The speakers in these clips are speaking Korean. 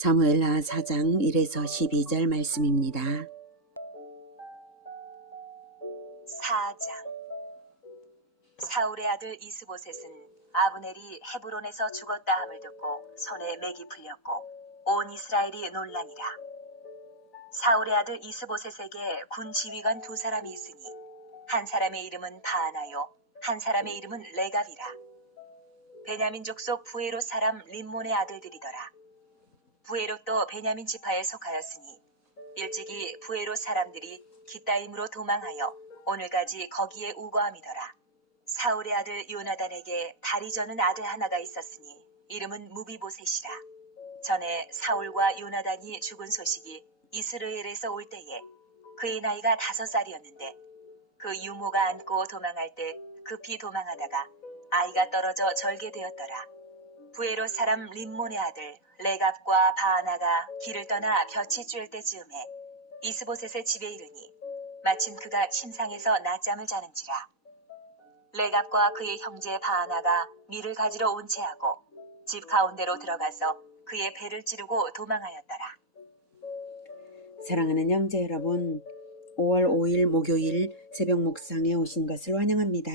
사무엘하 4장 1에서 12절 말씀입니다. 4장. 사울의 아들 이스보셋은 아브넬이 헤브론에서 죽었다 함을 듣고 손에 맥이 풀렸고 온 이스라엘이 놀라니라. 사울의 아들 이스보셋에게 군 지휘관 두 사람이 있으니 한 사람의 이름은 바하나요 한 사람의 이름은 레갑이라. 베냐민 족속 부에롯 사람 림몬의 아들들이더라. 부에롯도 베냐민 지파에 속하였으니 일찍이 부에롯 사람들이 기따임으로 도망하여 오늘까지 거기에 우거함이더라. 사울의 아들 요나단에게 다리 저는 아들 하나가 있었으니 이름은 무비보셋이라. 전에 사울과 요나단이 죽은 소식이 이스라엘에서 올 때에 그의 나이가 5살이었는데 그 유모가 안고 도망할 때 급히 도망하다가 아이가 떨어져 절개되었더라. 부에롯 사람 림몬의 아들 레갑과 바하나가 길을 떠나 볕이 쬐을 때쯤에 이스보셋의 집에 이르니 마침 그가 침상에서 낮잠을 자는지라. 레갑과 그의 형제 바하나가 밀을 가지러 온 채하고 집 가운데로 들어가서 그의 배를 찌르고 도망하였더라. 사랑하는 형제 여러분, 5월 5일 목요일 새벽 묵상에 오신 것을 환영합니다.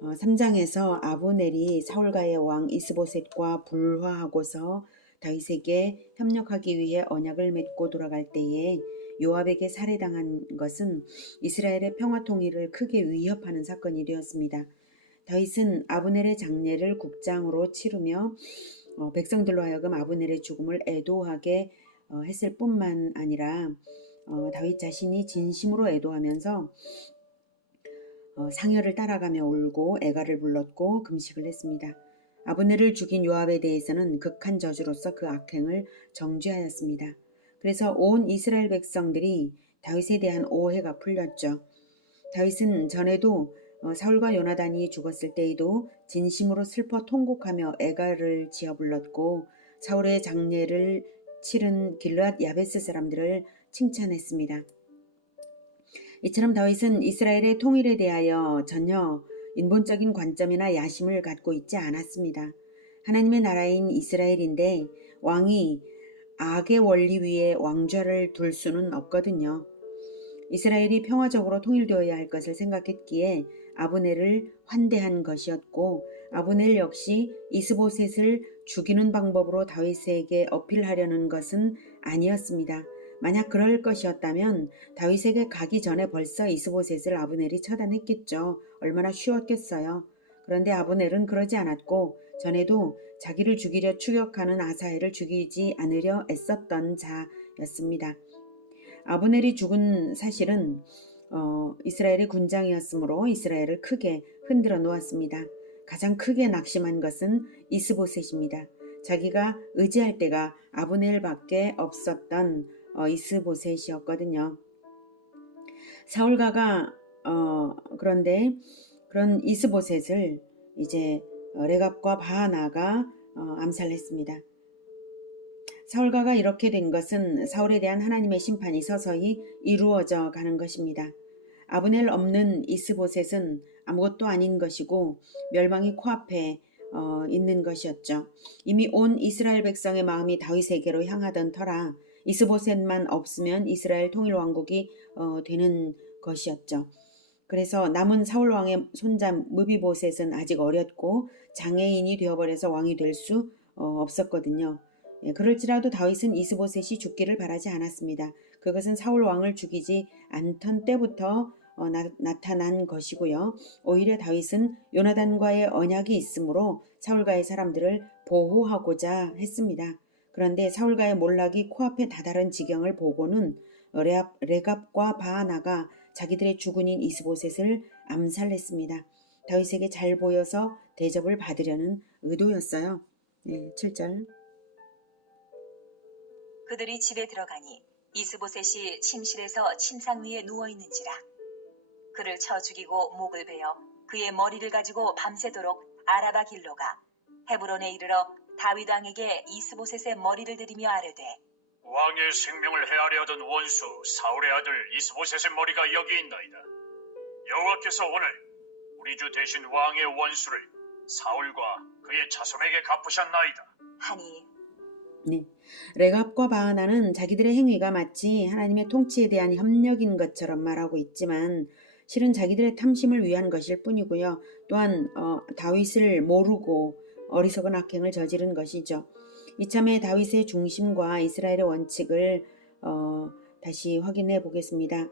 3장에서 아브넬이 사울가의 왕 이스보셋과 불화하고서 다윗에게 협력하기 위해 언약을 맺고 돌아갈 때에 요압에게 살해당한 것은 이스라엘의 평화 통일을 크게 위협하는 사건이 되었습니다. 다윗은 아브넬의 장례를 국장으로 치르며 백성들로 하여금 아브넬의 죽음을 애도하게 했을 뿐만 아니라 다윗 자신이 진심으로 애도하면서 상여를 따라가며 울고 애가를 불렀고 금식을 했습니다. 아브넬을 죽인 요압에 대해서는 극한 저주로서 그 악행을 정죄하였습니다. 그래서 온 이스라엘 백성들이 다윗에 대한 오해가 풀렸죠. 다윗은 전에도 사울과 요나단이 죽었을 때에도 진심으로 슬퍼 통곡하며 애가를 지어 불렀고 사울의 장례를 치른 길르앗 야베스 사람들을 칭찬했습니다. 이처럼 다윗은 이스라엘의 통일에 대하여 전혀 인본적인 관점이나 야심을 갖고 있지 않았습니다. 하나님의 나라인 이스라엘인데 왕이 악의 원리 위에 왕좌를 둘 수는 없거든요. 이스라엘이 평화적으로 통일되어야 할 것을 생각했기에 아브넬을 환대한 것이었고 아브넬 역시 이스보셋을 죽이는 방법으로 다윗에게 어필하려는 것은 아니었습니다. 만약 그럴 것이었다면 다윗에게 가기 전에 벌써 이스보셋을 아브넬이 처단했겠죠. 얼마나 쉬웠겠어요. 그런데 아브넬은 그러지 않았고 전에도 자기를 죽이려 추격하는 아사엘을 죽이지 않으려 애썼던 자였습니다. 아브넬이 죽은 사실은 이스라엘의 군장이었으므로 이스라엘을 크게 흔들어 놓았습니다. 가장 크게 낙심한 것은 이스보셋입니다. 자기가 의지할 때가 아브넬밖에 없었던 이스보셋이었거든요. 사울가가 그런데 그런 이스보셋을 이제 레갑과 바하나가 암살했습니다. 사울가가 이렇게 된 것은 사울에 대한 하나님의 심판이 서서히 이루어져 가는 것입니다. 아브넬 없는 이스보셋은 아무것도 아닌 것이고 멸망이 코앞에 있는 것이었죠. 이미 온 이스라엘 백성의 마음이 다윗에게로 향하던 터라 이스보셋만 없으면 이스라엘 통일왕국이 되는 것이었죠. 그래서 남은 사울왕의 손자 무비보셋은 아직 어렸고 장애인이 되어버려서 왕이 될 수 없었거든요. 그럴지라도 다윗은 이스보셋이 죽기를 바라지 않았습니다. 그것은 사울 왕을 죽이지 않던 때부터 나타난 것이고요. 오히려 다윗은 요나단과의 언약이 있으므로 사울가의 사람들을 보호하고자 했습니다. 그런데 사울가의 몰락이 코앞에 다다른 지경을 보고는 레갑과 바하나가 자기들의 주군인 이스보셋을 암살했습니다. 다윗에게 잘 보여서 대접을 받으려는 의도였어요. 7절. 그들이 집에 들어가니 이스보셋이 침실에서 침상 위에 누워있는지라. 그를 쳐 죽이고 목을 베어 그의 머리를 가지고 밤새도록 아라바 길로가 헤브론에 이르러 다윗 왕에게 이스보셋의 머리를 들이며 아뢰되 왕의 생명을 헤아려 하던 원수 사울의 아들 이스보셋의 머리가 여기 있나이다. 여호와께서 오늘 우리 주 대신 왕의 원수를 사울과 그의 자손에게 갚으셨나이다. 하니 네. 레갑과 바하나는 자기들의 행위가 마치 하나님의 통치에 대한 협력인 것처럼 말하고 있지만 실은 자기들의 탐심을 위한 것일 뿐이고요. 또한 다윗을 모르고 어리석은 악행을 저지른 것이죠. 이참에 다윗의 중심과 이스라엘의 원칙을 다시 확인해 보겠습니다.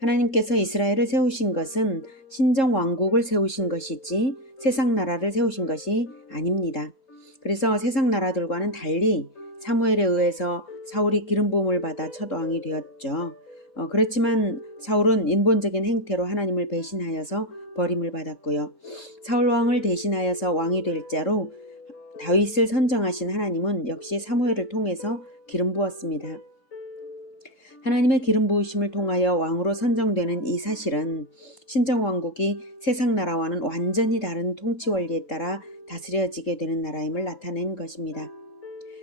하나님께서 이스라엘을 세우신 것은 신정 왕국을 세우신 것이지 세상 나라를 세우신 것이 아닙니다. 그래서 세상 나라들과는 달리 사무엘에 의해서 사울이 기름 부음을 받아 첫 왕이 되었죠. 그렇지만 사울은 인본적인 행태로 하나님을 배신하여서 버림을 받았고요. 사울 왕을 대신하여서 왕이 될 자로 다윗을 선정하신 하나님은 역시 사무엘을 통해서 기름 부었습니다. 하나님의 기름 부으심을 통하여 왕으로 선정되는 이 사실은 신정왕국이 세상 나라와는 완전히 다른 통치 원리에 따라 다스려지게 되는 나라임을 나타낸 것입니다.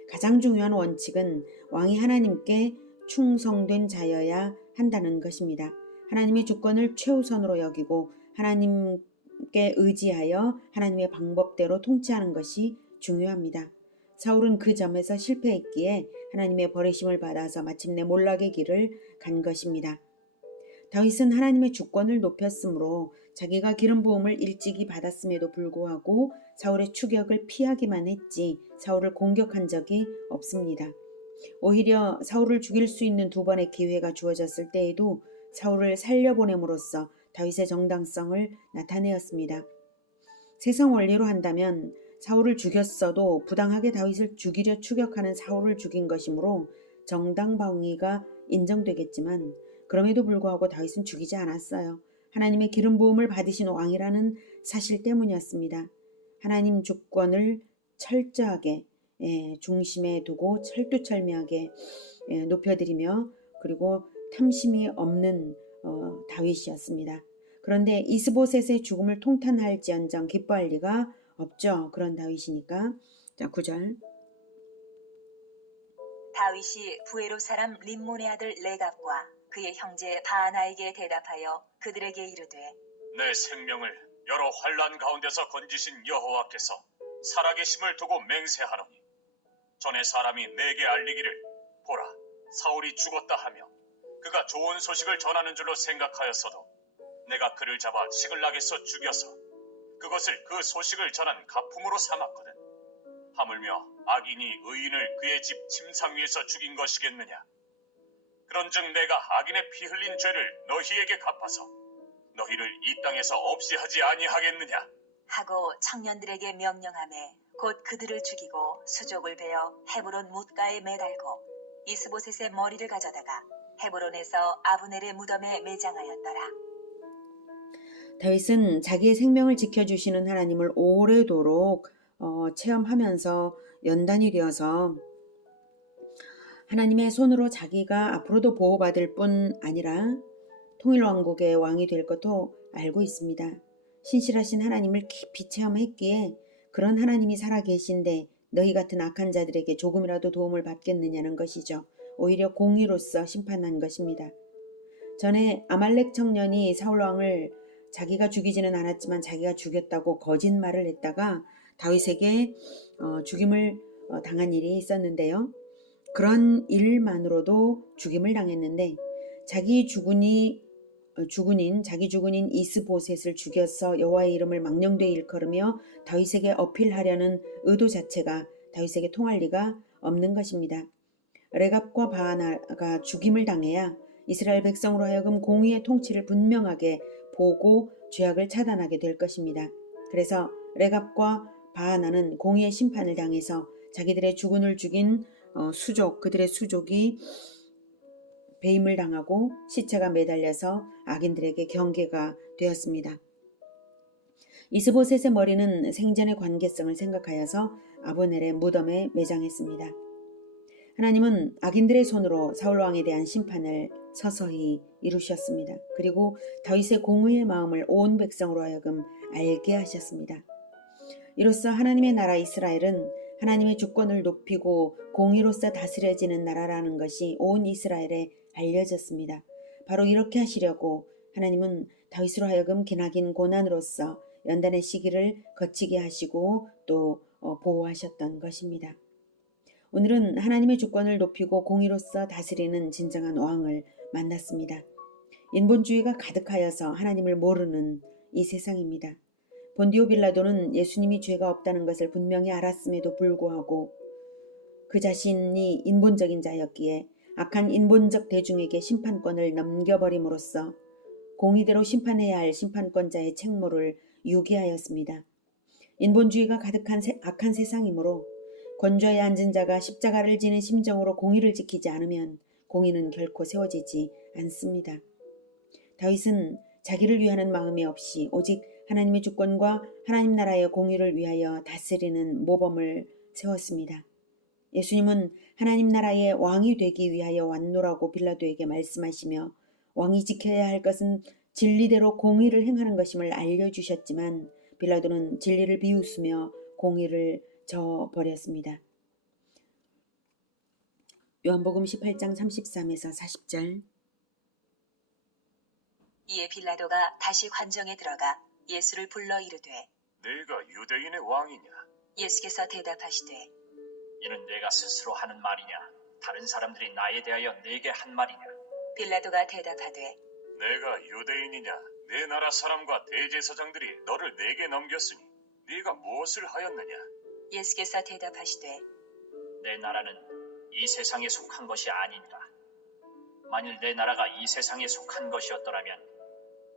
가장 중요한 원칙은 왕이 하나님께 충성된 자여야 한다는 것입니다. 하나님의 주권을 최우선으로 여기고 하나님께 의지하여 하나님의 방법대로 통치하는 것이 중요합니다. 사울은 그 점에서 실패했기에 하나님의 버리심을 받아서 마침내 몰락의 길을 간 것입니다. 다윗은 하나님의 주권을 높였으므로 자기가 기름 부음을 일찍이 받았음에도 불구하고 사울의 추격을 피하기만 했지 사울을 공격한 적이 없습니다. 오히려 사울을 죽일 수 있는 두 번의 기회가 주어졌을 때에도 사울을 살려보냄으로써 다윗의 정당성을 나타내었습니다. 세상 원리로 한다면 사울을 죽였어도 부당하게 다윗을 죽이려 추격하는 사울을 죽인 것이므로 정당방위가 인정되겠지만 그럼에도 불구하고 다윗은 죽이지 않았어요. 하나님의 기름 부음을 받으신 왕이라는 사실 때문이었습니다. 하나님 주권을 철저하게 중심에 두고 철두철미하게 높여드리며 그리고 탐심이 없는 다윗이었습니다. 그런데 이스보셋의 죽음을 통탄할지언정 기뻐할 리가 없죠. 그런 다윗이니까. 자, 9절. 다윗이 부에로 사람 림몬의 아들 레갑과 그의 형제 바하나에게 대답하여 그들에게 이르되 내 생명을 여러 환난 가운데서 건지신 여호와께서 살아계심을 두고 맹세하노니 전에 사람이 내게 알리기를 보라 사울이 죽었다 하며 그가 좋은 소식을 전하는 줄로 생각하였어도 내가 그를 잡아 시글락에서 죽여서 그것을 그 소식을 전한 가품으로 삼았거든. 하물며 악인이 의인을 그의 집 침상 위에서 죽인 것이겠느냐. 그런즉 내가 악인의 피 흘린 죄를 너희에게 갚아서 너희를 이 땅에서 없이 하지 아니하겠느냐. 하고 청년들에게 명령하매 곧 그들을 죽이고 수족을 베어 헤브론 못가에 매달고 이스보셋의 머리를 가져다가 헤브론에서 아브넬의 무덤에 매장하였더라. 다윗은 자기의 생명을 지켜주시는 하나님을 오래도록 체험하면서 연단이 되어서 하나님의 손으로 자기가 앞으로도 보호받을 뿐 아니라 통일왕국의 왕이 될 것도 알고 있습니다. 신실하신 하나님을 깊이 체험했기에 그런 하나님이 살아계신데 너희 같은 악한 자들에게 조금이라도 도움을 받겠느냐는 것이죠. 오히려 공의로서 심판한 것입니다. 전에 아말렉 청년이 사울왕을 자기가 죽이지는 않았지만 자기가 죽였다고 거짓말을 했다가 다윗에게 죽임을 당한 일이 있었는데요. 그런 일만으로도 죽임을 당했는데 자기 주군인 이스보셋을 죽여서 여호와의 이름을 망령되이 일컬으며 다윗에게 어필하려는 의도 자체가 다윗에게 통할 리가 없는 것입니다. 레갑과 바하나가 죽임을 당해야 이스라엘 백성으로 하여금 공의의 통치를 분명하게 보고 죄악을 차단하게 될 것입니다. 그래서 레갑과 바하나는 공의의 심판을 당해서 자기들의 주군을 죽인 그들의 수족이 배임을 당하고 시체가 매달려서 악인들에게 경계가 되었습니다. 이스보셋의 머리는 생전의 관계성을 생각하여서 아브넬의 무덤에 매장했습니다. 하나님은 악인들의 손으로 사울왕에 대한 심판을 서서히 이루셨습니다. 그리고 다윗의 공의의 마음을 온 백성으로 하여금 알게 하셨습니다. 이로써 하나님의 나라 이스라엘은 하나님의 주권을 높이고 공의로서 다스려지는 나라라는 것이 온 이스라엘에 알려졌습니다. 바로 이렇게 하시려고 하나님은 다윗으로 하여금 기나긴 고난으로서 연단의 시기를 거치게 하시고 또 보호하셨던 것입니다. 오늘은 하나님의 주권을 높이고 공의로서 다스리는 진정한 왕을 만났습니다. 인본주의가 가득하여서 하나님을 모르는 이 세상입니다. 본디오 빌라도는 예수님이 죄가 없다는 것을 분명히 알았음에도 불구하고 그 자신이 인본적인 자였기에 악한 인본적 대중에게 심판권을 넘겨버림으로써 공의대로 심판해야 할 심판권자의 책무를 유기하였습니다. 인본주의가 가득한 악한 세상이므로 권좌에 앉은 자가 십자가를 지는 심정으로 공의를 지키지 않으면 공의는 결코 세워지지 않습니다. 다윗은 자기를 위하는 마음이 없이 오직 하나님의 주권과 하나님 나라의 공의를 위하여 다스리는 모범을 세웠습니다. 예수님은 하나님 나라의 왕이 되기 위하여 왔노라고 빌라도에게 말씀하시며 왕이 지켜야 할 것은 진리대로 공의를 행하는 것임을 알려주셨지만 빌라도는 진리를 비웃으며 공의를 저버렸습니다. 요한복음 18장 33에서 40절. 이에 빌라도가 다시 관정에 들어가 예수를 불러 이르되 네가 유대인의 왕이냐? 예수께서 대답하시되 이는 내가 스스로 하는 말이냐? 다른 사람들이 나에 대하여 내게 한 말이냐? 빌라도가 대답하되 내가 유대인이냐? 내 나라 사람과 대제사장들이 너를 내게 넘겼으니 네가 무엇을 하였느냐? 예수께서 대답하시되 내 나라는 이 세상에 속한 것이 아니니라. 만일 내 나라가 이 세상에 속한 것이었더라면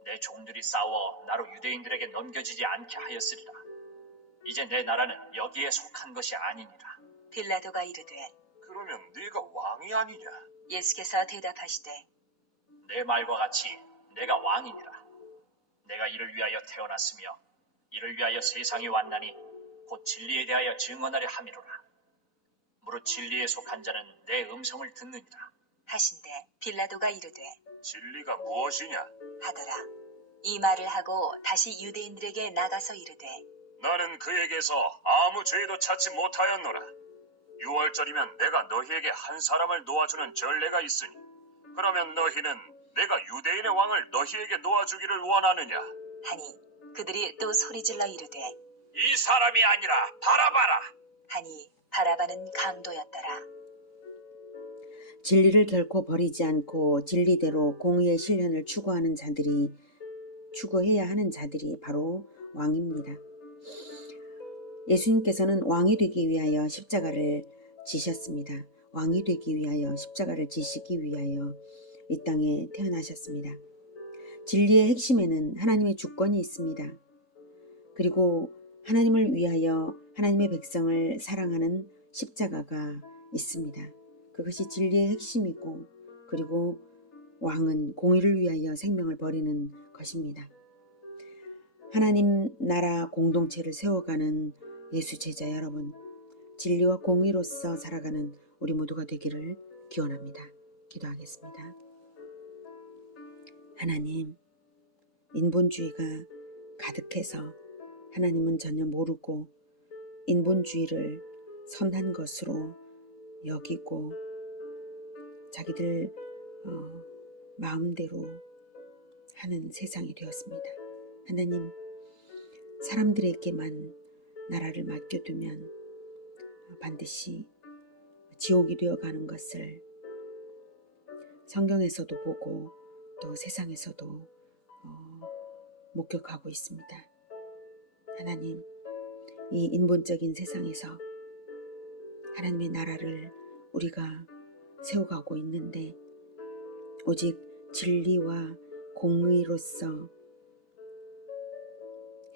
내 종들이 싸워 나로 유대인들에게 넘겨지지 않게 하였으리라. 이제 내 나라는 여기에 속한 것이 아니니라. 빌라도가 이르되 그러면 네가 왕이 아니냐? 예수께서 대답하시되 내 말과 같이 내가 왕이니라. 내가 이를 위하여 태어났으며 이를 위하여 세상에 왔나니 곧 진리에 대하여 증언하려 함이로라. 무릇 진리에 속한 자는 내 음성을 듣느니라. 하신대 빌라도가 이르되 진리가 무엇이냐? 하더라. 이 말을 하고 다시 유대인들에게 나가서 이르되 나는 그에게서 아무 죄도 찾지 못하였노라. 6월절이면 내가 너희에게 한 사람을 놓아주는 전례가 있으니 그러면 너희는 내가 유대인의 왕을 너희에게 놓아주기를 원하느냐? 하니 그들이 또 소리질러 이르되 이 사람이 아니라 바라바라. 하니 바라바는 강도였더라. 진리를 결코 버리지 않고 진리대로 공의의 실현을 추구해야 하는 자들이 바로 왕입니다. 예수님께서는 왕이 되기 위하여 십자가를 지셨습니다. 왕이 되기 위하여 십자가를 지시기 위하여 이 땅에 태어나셨습니다. 진리의 핵심에는 하나님의 주권이 있습니다. 그리고 하나님을 위하여 하나님의 백성을 사랑하는 십자가가 있습니다. 그것이 진리의 핵심이고 그리고 왕은 공의를 위하여 생명을 버리는 것입니다. 하나님 나라 공동체를 세워가는 예수 제자 여러분, 진리와 공의로서 살아가는 우리 모두가 되기를 기원합니다. 기도하겠습니다. 하나님, 인본주의가 가득해서 하나님은 전혀 모르고 인본주의를 선한 것으로 여기고 자기들 마음대로 하는 세상이 되었습니다. 하나님, 사람들에게만 나라를 맡겨두면 반드시 지옥이 되어가는 것을 성경에서도 보고 또 세상에서도 목격하고 있습니다. 하나님, 이 인본적인 세상에서 하나님의 나라를 우리가 세워가고 있는데 오직 진리와 공의로서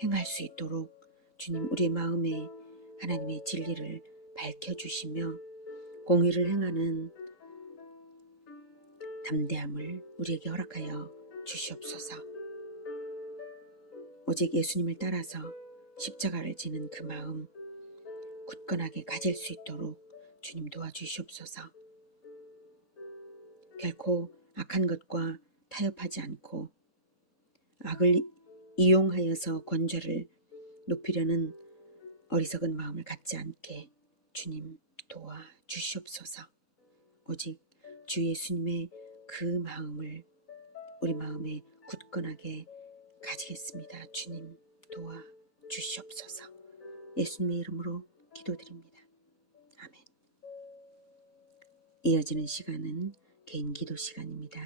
행할 수 있도록 주님 우리의 마음에 하나님의 진리를 밝혀주시며 공의를 행하는 담대함을 우리에게 허락하여 주시옵소서. 오직 예수님을 따라서 십자가를 지는 그 마음 굳건하게 가질 수 있도록 주님 도와주시옵소서. 결코 악한 것과 타협하지 않고 악을 이용하여서 권좌를 높이려는 어리석은 마음을 갖지 않게 주님 도와주시옵소서. 오직 주 예수님의 그 마음을 우리 마음에 굳건하게 가지겠습니다. 주님 도와주시옵소서. 예수님의 이름으로 기도드립니다. 아멘. 이어지는 시간은 개인 기도 시간입니다.